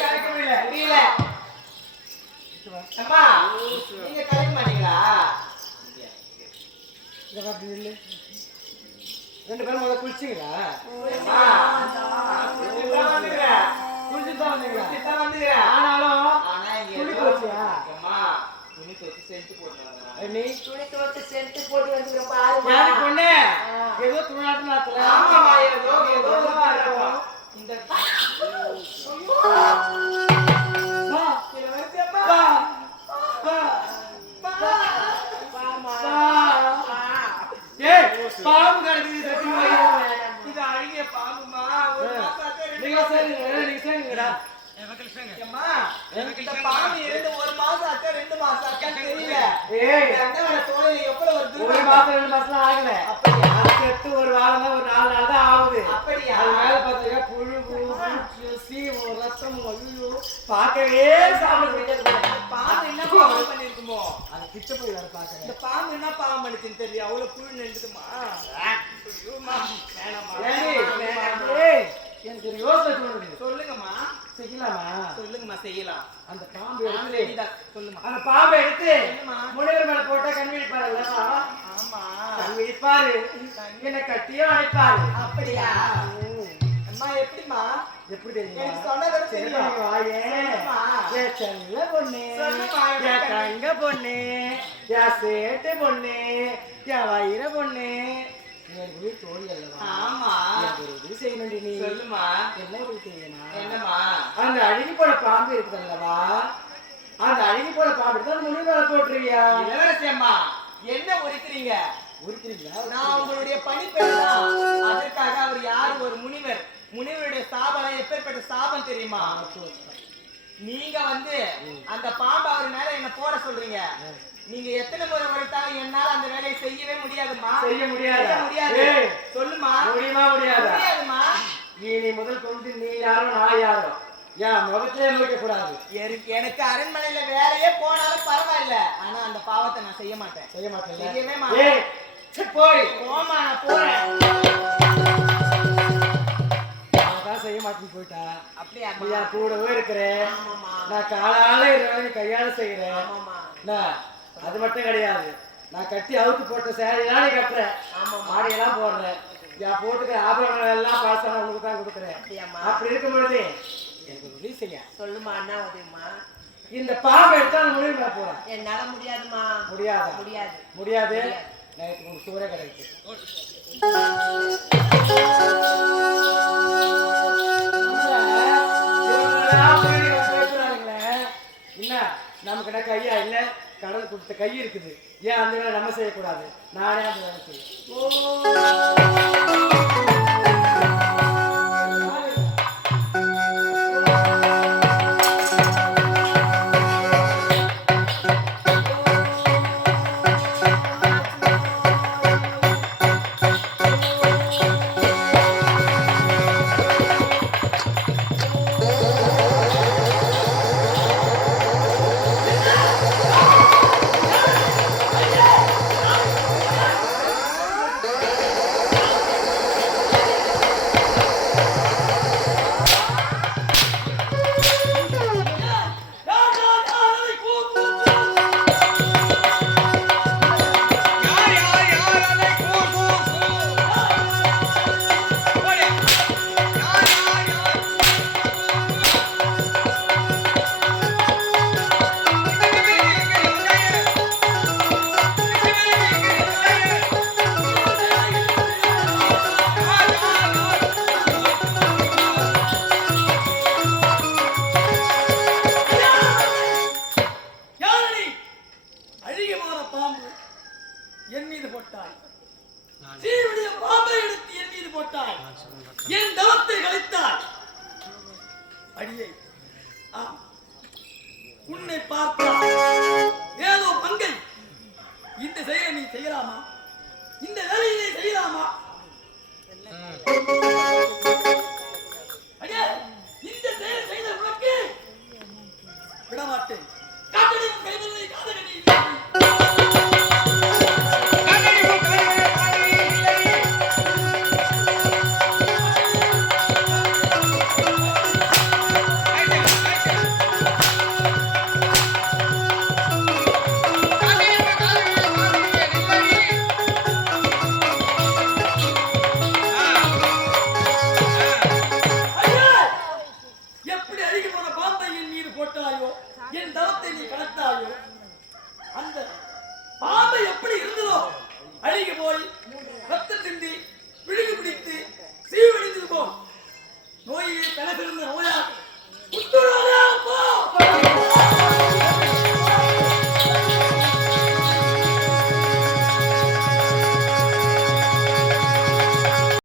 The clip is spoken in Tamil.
கலைக்க முடியல. அம்மா நீங்க கலைக்க மாட்டீங்களா? ரெண்டு பேரும் முதல்ல குளிச்சிங்களா? ஆனாலும் துணி துவச்சு சென்ட் போட்டு வந்துக்கிறோம் பாரு. ஏதோ துணிநாட்டு நாத்துல இந்த பாம்பு கிடக்குது. இது அழகிய பாம்புமா. நீங்க சரிங்கடா. பாம்பு இருந்து 1 மாசம் ஆச்சா 2 மாசம் ஆச்சா தெரியல. தோலையில எவ்வளவு வருது? 1 மாசம் 2 மாசம் ஆகல. அப்படியா? செத்து ஒரு வாரம் தான், ஒரு 4 நாள் தான் ஆகுது. அப்படியா? அது மேல பார்த்தா புழு ரத்தம் ஐயோ பார்க்கவே சாப்பிட முடியாது. பாம்பு என்ன பாவம் பண்ணிருக்குமோ? அது கிட்ட போய் வர பாக்குறேன். இந்த பாம்பு என்ன பாவம் பண்ணிச்சுன்னு தெரியல. அவ்வளவு புழு நின்றுமா? எனக்கு ஒரு யோசனை தோணுது. சொல்லுங்கம்மா. செய்யலாமா? சொல்லுங்கம்மா செய்யலாம். அந்த பாம்பு எடுத்து சொல்லுமா. அந்த பாம்பை எடுத்து முனிவர் மேல போட்டா கண்விழிப்பாரு. ஆமா கண்விழிப்பாரு. என்ன கட்டியோ அழைப்பாரு. அப்படியா? அம்மா எப்படிமா? எப்படி தெரியும்? சொன்னதை தெரியும். செல்ல பொண்ணு, தங்க பொண்ணு, சேட்டு பொண்ணு, வைர பொண்ணு, தோழி அல்லவா? ஆமா உதவி செய்யணும். நீ சொல்லுமா. என்ன உதவி செய்யணும்? என்னமா? அந்த அழுகி போன பாம்பு இருக்குது அல்லவா? அந்த அழுகி போன பாம்பு தான் முனிவரை போட்டுருவியா? இளவரசியம்மா என்ன உரிக்கிறீங்க? உரிக்கிறீங்களா? நான் உங்களுடைய பணிப்பெண் தான். அதற்காக அவர் யாரு? ஒரு முனிவர். முனிவருடைய சாபம் எப்பேற்பட்ட சாபம் தெரியுமா? நீங்க அந்த பாம்பு அவர் மேல என்ன போட சொல்றீங்க. நீங்க எத்தனை முறை உரைத்தாலும் என்னால அந்த வேலையை செய்யவே முடியாதுமா. செய்ய முடியாது. சொல்லுமா. முடியாதுமா. நீ முதல் கொண்டு நீ யாரோ நான் யாரோ ஏன் முகத்திலே முடிக்க கூடாது. எனக்கு அரண்மனையில வேலையே போனாலும் பரவாயில்ல. ஆனா அந்த பாவத்தை நான் செய்ய மாட்டேன். செய்யவே மாட்டேன். போய் போமா நான் போறேன். செய்ய மாட்டேன்னு போயிட்டா. அப்படியா? கூடவே இருக்கிறேன். நான் காலால கையால செய்யறேன். அது மட்டும் கிடையாது. நான் கட்டி அவுத்து போட்ட சேலையெல்லாம் நீ கட்டுறேன். ஆடையெல்லாம் போடுறேன். என் போட்டுக்கிற ஆபரணங்கள் எல்லாம் பாசனம் உங்களுக்கு தான் கொடுக்குறேன். அப்படி இருக்கும் பொழுது எனக்கு உதவி செய்ய சொல்லுமா. அண்ணா உதவிமா. இந்த பாம்பை எடுத்தா முடிவு போறேன். என்னால முடியாதுமா. முடியாது. எனக்கு ஒரு சூறே கிடைக்கு. என்ன நமக்கு என்ன கையா இல்ல? கடவுள் கொடுத்த கை இருக்குது. ஏன் அந்த வேலை நம்ம செய்யக்கூடாது? நானே அந்த வேலை செய்வேன். உன்னை பார்த்தால் ஏதோ மங்கை இந்த செயலை நீ செய்யலாமா? இந்த வேலையை செய்யலாமா?